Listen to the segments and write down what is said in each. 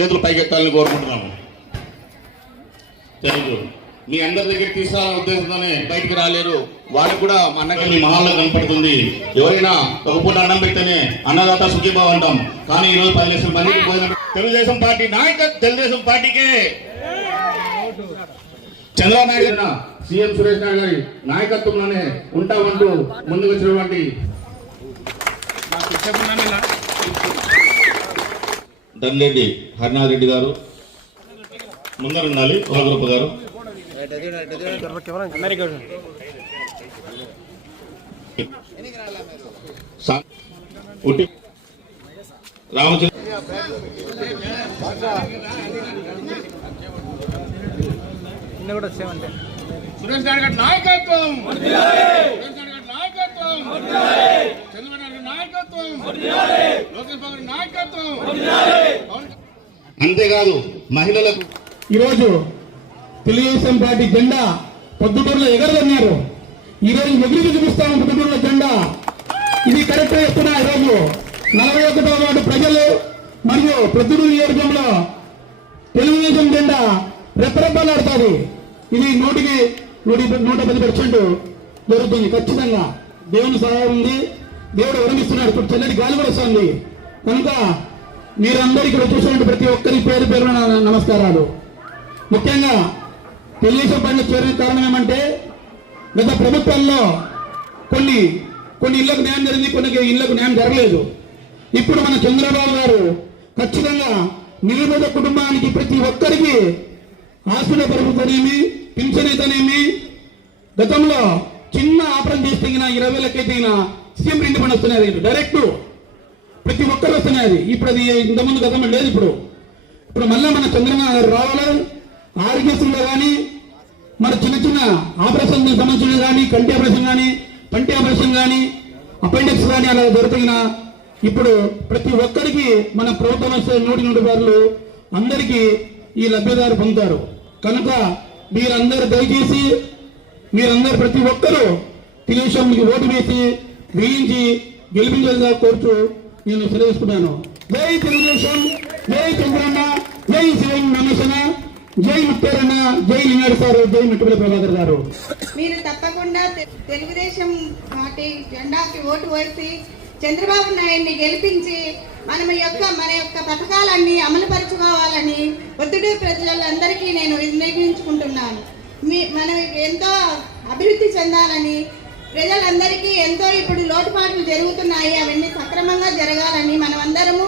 చేతులు పైకెత్తాలని కోరుకుంటున్నాము. తెలుగు యూ. మీ అందరి దగ్గర తీసుకురావాలనే ఉద్దేశంతోనే బయటికి రాలేరు. వాళ్ళకి కూడా మా అన్నగారి మహాల్లో కనపడుతుంది. ఎవరైనా ఒక పూట అన్నం పెడితేనే అన్నదాత సుఖీభావ అంటాం. కానీ ఈ రోజు పది లక్షల మందికి తెలుగుదేశం పార్టీ నాయక తెలుగుదేశం పార్టీకే. చంద్రబాబు నాయుడు సీఎం సురేష్ నాయుడు గారి నాయకత్వంలోనే ఉంటామంటూ ముందుకు వచ్చినటువంటి దండెడ్డి హరినాథ్ రెడ్డి గారు. ముందర ఉండాలి ఓలగ్రప్ప గారు. రామచంద్ర నాయకత్వం! సురేష్ గారి నాయకత్వం నాయకత్వం లోకేష్ బాబు గారి నాయకత్వం పవన్ అంతేకాదు మహిళలకు ఈరోజు తెలుగుదేశం పార్టీ జెండా పొద్దుటూరులో ఎగరదన్నారు ఈ రోజు ఎగిరి చూపిస్తాం పొద్దుటూరులో జెండా. ఇది కరెక్ట్ చెప్తున్నా ఈరోజు. నలభై ఒకటో వార్డు ప్రజలు మరియు ప్రొద్దుటూరు నియోజకంలో తెలుగుదేశం జెండా రెప్పరెప్పలాడుతుంది ఇది నూటికి నూటి నూట పది పర్సెంట్ జరుగుతుంది ఖచ్చితంగా. దేవుని సహాయం ఉంది. దేవుడు వరమిస్తున్నాడు ఇప్పుడు చల్లటి గాలి కూడా వస్తుంది. కనుక మీరందరూ ఇక్కడ చూసినట్టు ప్రతి ఒక్కరి పేరు పేరు నమస్కారాలు. ముఖ్యంగా తెలుగుదేశం పార్టీ చేరిన కారణం ఏమంటే గత ప్రభుత్వంలో కొన్ని కొన్ని ఇళ్ళకు న్యాయం జరిగింది కొన్ని ఇళ్ళకు న్యాయం జరగలేదు. ఇప్పుడు మన చంద్రబాబు గారు ఖచ్చితంగా నిరుపేద కుటుంబానికి ప్రతి ఒక్కరికి హాస్పిటల్ ప్రభుత్వనేమి పింఛన్ అయితేనేమి గతంలో చిన్న ఆపరం చేస్తే ఇరవై లెక్కైతే సీఎం రెండు పని వస్తున్నాయి డైరెక్ట్ ప్రతి ఒక్కరు వస్తున్నాయి ఇప్పుడు అది ఇంతకుముందు గతంలో లేదు ఇప్పుడు. ఇప్పుడు మళ్ళీ మన చంద్రబాబు గారు రావాలి. ఆరోగ్యశ్రీలో కానీ మన చిన్న చిన్న ఆపరేషన్ సంబంధించిన కానీ కంటి ఆపరేషన్ కానీ పంటి ఆపరేషన్ కానీ అపెండిక్స్ కానీ అలా దొరికిన ఇప్పుడు ప్రతి ఒక్కరికి మన ప్రభుత్వం వస్తే నూటి నూటి వారులు అందరికీ ఈ లబ్ధిదారు పొందుతారు. కనుక మీరందరూ దయచేసి మీరందరూ ప్రతి ఒక్కరూ తెలుగుదేశంకి ఓటు వేసి వేయించి గెలిపించాలని కోరుతూ నేను సెలవుస్తున్నాను జై తెలుగుదేశం జై చంద్రన్న జై శివం నమసన జై ముత్తారన్న జై లింగారు సారు జై మిట్టుబడి ప్రభాకర్ గారు. మీరు తప్పకుండా తెలుగుదేశం పార్టీ జెండాకి ఓటు వేసి చంద్రబాబు నాయుడిని గెలిపించి మన యొక్క మన యొక్క పథకాలన్నీ అమలు పరుచుకోవాలని ఒత్తిడి ప్రజలందరికీ నేను వినియోగించుకుంటున్నాను మీ మనం ఎంతో అభివృద్ధి చెందాలని ప్రజలందరికీ ఎంతో ఇప్పుడు లోటుపాట్లు జరుగుతున్నాయి. అవన్నీ సక్రమంగా జరగాలని మనమందరము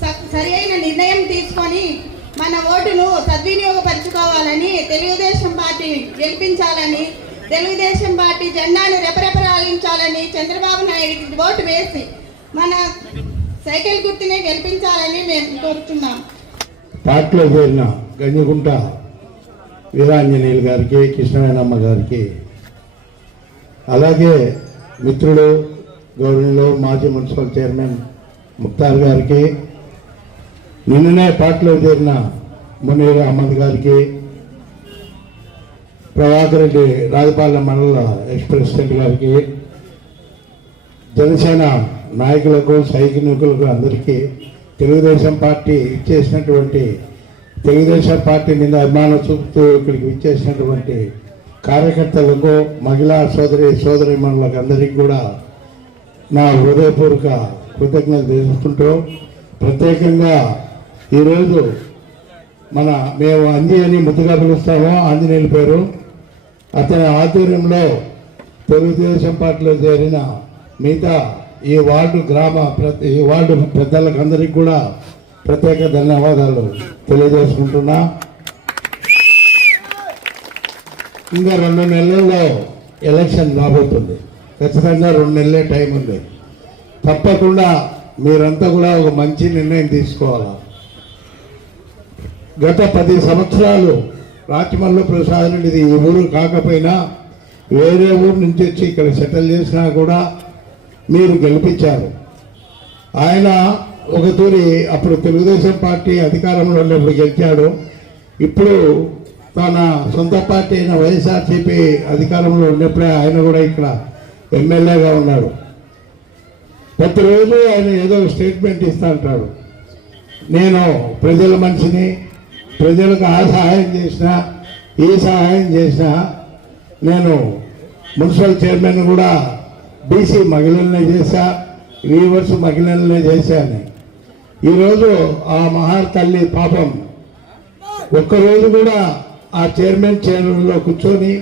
స- సరి అయిన నిర్ణయం తీసుకొని మన ఓటును సద్వినియోగపరచుకోవాలని తెలుగుదేశం పార్టీ గెలిపించాలని తెలుగుదేశం పార్టీ జెండాను రెపరెపరాలించాలని చంద్రబాబు నాయుడికి ఓటు వేసి మన సైకిల్ గుర్తునే గెలిపించాలని మేము కోరుతున్నాం. పార్టీలో చేరిన గంజిగుంట వీరాంజనేయులు గారికి కృష్ణవేణమ్మ గారికి అలాగే మిత్రుడు గౌరవంలో మాజీ మున్సిపల్ చైర్మన్ ముక్తార్ గారికి నిన్ననే పార్టీలో చేరిన మునీర్ అహ్మద్ గారికి ప్రభాకర్ రెడ్డి రాజపాలెం మండల ఎక్స్ ప్రెసిడెంట్ గారికి జనసేన నాయకులకు సైనికులకు అందరికీ తెలుగుదేశం పార్టీ ఇచ్చేసినటువంటి తెలుగుదేశం పార్టీ మీద అభిమానం చూపుతూ ఇక్కడికి ఇచ్చేసినటువంటి కార్యకర్తలకు మహిళా సోదరి సోదరి మనులకు అందరికీ కూడా నా హృదయపూర్వక కృతజ్ఞతలు తెలుసుకుంటూ ప్రత్యేకంగా ఈరోజు మన మేము అంజీ అని ముద్దుగా పిలుస్తాము ఆంజనేయుల పేరు. అతని ఆధ్వర్యంలో తెలుగుదేశం పార్టీలో చేరిన మిగతా ఈ వార్డు గ్రామ ప్రతి ఈ వార్డు పెద్దలకు అందరికీ కూడా ప్రత్యేక ధన్యవాదాలు తెలియజేసుకుంటున్నా. ఇంకా రెండు నెలల్లో ఎలక్షన్ రాబోతుంది. ఖచ్చితంగా రెండు నెలలే టైం ఉంది. తప్పకుండా మీరంతా కూడా ఒక మంచి నిర్ణయం తీసుకోవాలి? గత పది సంవత్సరాలు రాచమల్లు ప్రసాద్ రెడ్డిది ఈ ఊరు కాకపోయినా వేరే ఊరు నుంచి వచ్చి ఇక్కడ సెటిల్ చేసినా కూడా మీరు గెలిపించారు. ఆయన ఒక తూరి అప్పుడు తెలుగుదేశం పార్టీ అధికారంలో ఉన్నప్పుడు గెలిచాడు. ఇప్పుడు తన సొంత పార్టీ అయిన వైఎస్ఆర్సీపీ అధికారంలో ఉన్నప్పుడే ఆయన కూడా ఇక్కడ ఎమ్మెల్యేగా ఉన్నాడు. ప్రతిరోజు ఆయన ఏదో స్టేట్మెంట్ ఇస్తా అంటాడు. నేను ప్రజల మనిషిని ప్రజలకు ఆ సహాయం చేసిన ఈ సహాయం చేసిన నేను మున్సిపల్ చైర్మన్ కూడా బీసీ మహిళలనే చేశా వీవర్స్ మహిళలనే చేశాను ఈరోజు ఆ మహార్ తల్లి పాపం ఒక్కరోజు కూడా ఆ చైర్మన్ చైర్మన్లో కూర్చొని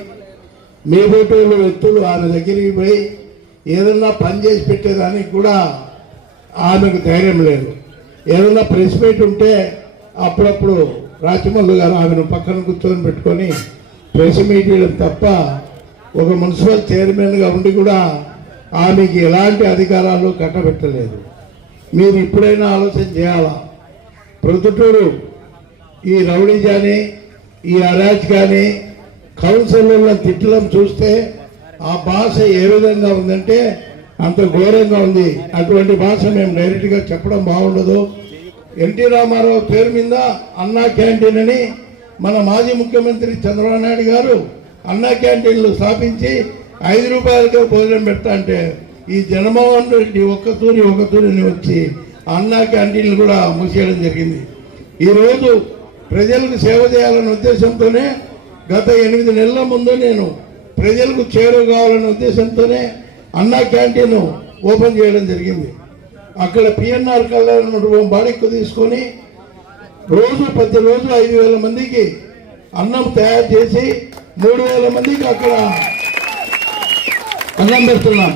మీ బోటోళ్ళు వ్యక్తులు ఆమె దగ్గరికి పోయి ఏదన్నా పని చేసి పెట్టేదానికి కూడా ఆమెకు ధైర్యం లేదు. ఏదన్నా ప్రెస్ మీట్ ఉంటే అప్పుడప్పుడు రాచమల్లు గారు ఆమెను పక్కన కూర్చొని పెట్టుకొని ప్రెస్ మీట్ ఇవ్వడం తప్ప ఒక మున్సిపల్ చైర్మన్గా ఉండి కూడా ఆమెకి ఎలాంటి అధికారాలు కట్టబెట్టలేదు. మీరు ఇప్పుడైనా ఆలోచన చేయాలా? ప్రొద్దుటూరు ఈ రౌడీజాని ఈ అరాజ్ కానీ కౌన్సిలర్ల తిట్టడం చూస్తే ఆ భాష ఏ విధంగా ఉందంటే అంత ఘోరంగా ఉంది. అటువంటి భాష మేము డైరెక్ట్గా చెప్పడం బాగుండదు. ఎన్టీ రామారావు పేరు మీద అన్నా క్యాంటీన్ అని మన మాజీ ముఖ్యమంత్రి చంద్రబాబు నాయుడు గారు అన్నా క్యాంటీన్లు స్థాపించి ఐదు రూపాయలకే భోజనం పెడతా అంటే ఈ జనమోహన్ రెడ్డి ఒక్క తూరి ఒక తూరిని వచ్చి అన్నా క్యాంటీన్లు కూడా మూసేయడం జరిగింది. ఈరోజు ప్రజలకు సేవ చేయాలనే ఉద్దేశంతోనే గత ఎనిమిది నెలల ముందు నేను ప్రజలకు చేరువ కావాలనే ఉద్దేశంతోనే అన్నా క్యాంటీన్ ఓపెన్ చేయడం జరిగింది. అక్కడ పిఎన్ఆర్ కళ్యాణ బాడీకు తీసుకొని రోజు ప్రతిరోజు ఐదు వేల మందికి అన్నం తయారు చేసి మూడు వేల మందికి అక్కడ అన్నం పెడుతున్నాం.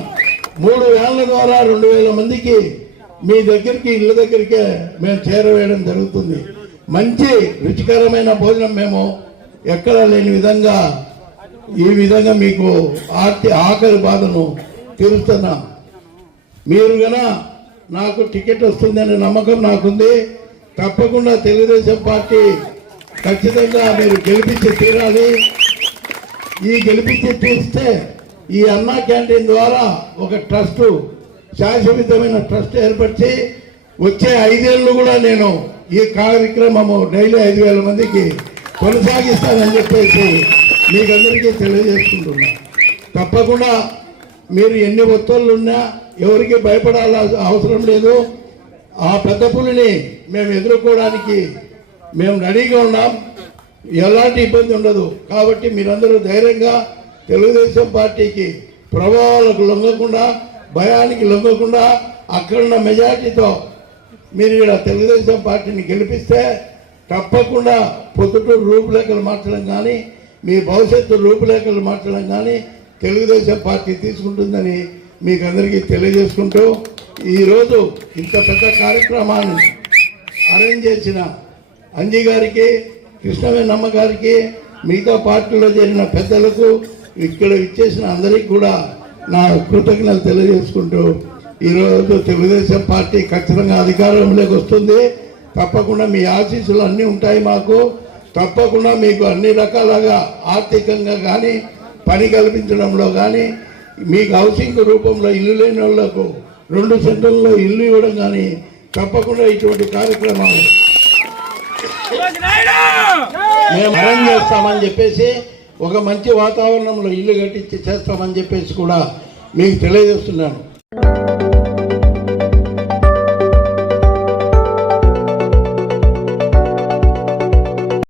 మూడు వేల ద్వారా రెండు వేల మందికి మీ దగ్గరికి ఇళ్ళ దగ్గరికే మేము చేరవేయడం జరుగుతుంది. మంచి రుచికరమైన భోజనం మేము ఎక్కడ లేని విధంగా ఈ విధంగా మీకు ఆర్తి ఆకలి బాధను తీరుస్తున్నాం. మీరు గన నాకు టికెట్ వస్తుందనే నమ్మకం నాకుంది. తప్పకుండా తెలుగుదేశం పార్టీ ఖచ్చితంగా మీరు గెలిపించి తీరాలి. ఈ గెలిపించి తీస్తే ఈ అన్నా క్యాంటీన్ ద్వారా ఒక ట్రస్టు శాశ్వతమైన ట్రస్ట్ ఏర్పరిచి వచ్చే ఐదేళ్ళు కూడా నేను ఈ కార్యక్రమము డైలీ ఐదు వేల మందికి కొనసాగిస్తానని చెప్పేసి మీకందరికీ తెలియజేసుకుంటున్నా. తప్పకుండా మీరు ఎన్ని ఒత్తిళ్ళు ఉన్నా ఎవరికి భయపడాల అవసరం లేదు. ఆ పెద్ద పులిని మేము ఎదుర్కోవడానికి మేము రెడీగా ఉన్నాం. ఎలాంటి ఇబ్బంది ఉండదు. కాబట్టి మీరందరూ ధైర్యంగా తెలుగుదేశం పార్టీకి ప్రభావాలకు లొంగకుండా భయానికి లొంగకుండా అక్కడున్న మెజార్టీతో మీరు ఇక్కడ తెలుగుదేశం పార్టీని గెలిపిస్తే తప్పకుండా పొద్దుటూరు రూపురేఖలు మార్చడం కానీ మీ భవిష్యత్తు రూపురేఖలు మార్చడం కానీ తెలుగుదేశం పార్టీ తీసుకుంటుందని మీకు అందరికీ తెలియజేసుకుంటూ ఈరోజు ఇంత పెద్ద కార్యక్రమాన్ని అరేంజ్ చేసిన అంజీ గారికి కృష్ణవేణమ్మ గారికి మిగతా పార్టీలో చేరిన పెద్దలకు ఇక్కడ ఇచ్చేసిన అందరికీ కూడా నా కృతజ్ఞతలు తెలియజేసుకుంటూ ఈరోజు తెలుగుదేశం పార్టీ ఖచ్చితంగా అధికారంలోకి వస్తుంది. తప్పకుండా మీ ఆశీస్సులు అన్నీ ఉంటాయి మాకు. తప్పకుండా మీకు అన్ని రకాలుగా ఆర్థికంగా కానీ పని కల్పించడంలో కానీ మీకు హౌసింగ్ రూపంలో ఇల్లు లేని వాళ్ళకు రెండు సెంటర్లలో ఇల్లు ఇవ్వడం కానీ తప్పకుండా ఇటువంటి కార్యక్రమాలు మేము అరేంజ్ చేస్తామని చెప్పేసి ఒక మంచి వాతావరణంలో ఇల్లు కట్టించి చేస్తామని చెప్పేసి కూడా మీకు తెలియజేస్తున్నాను.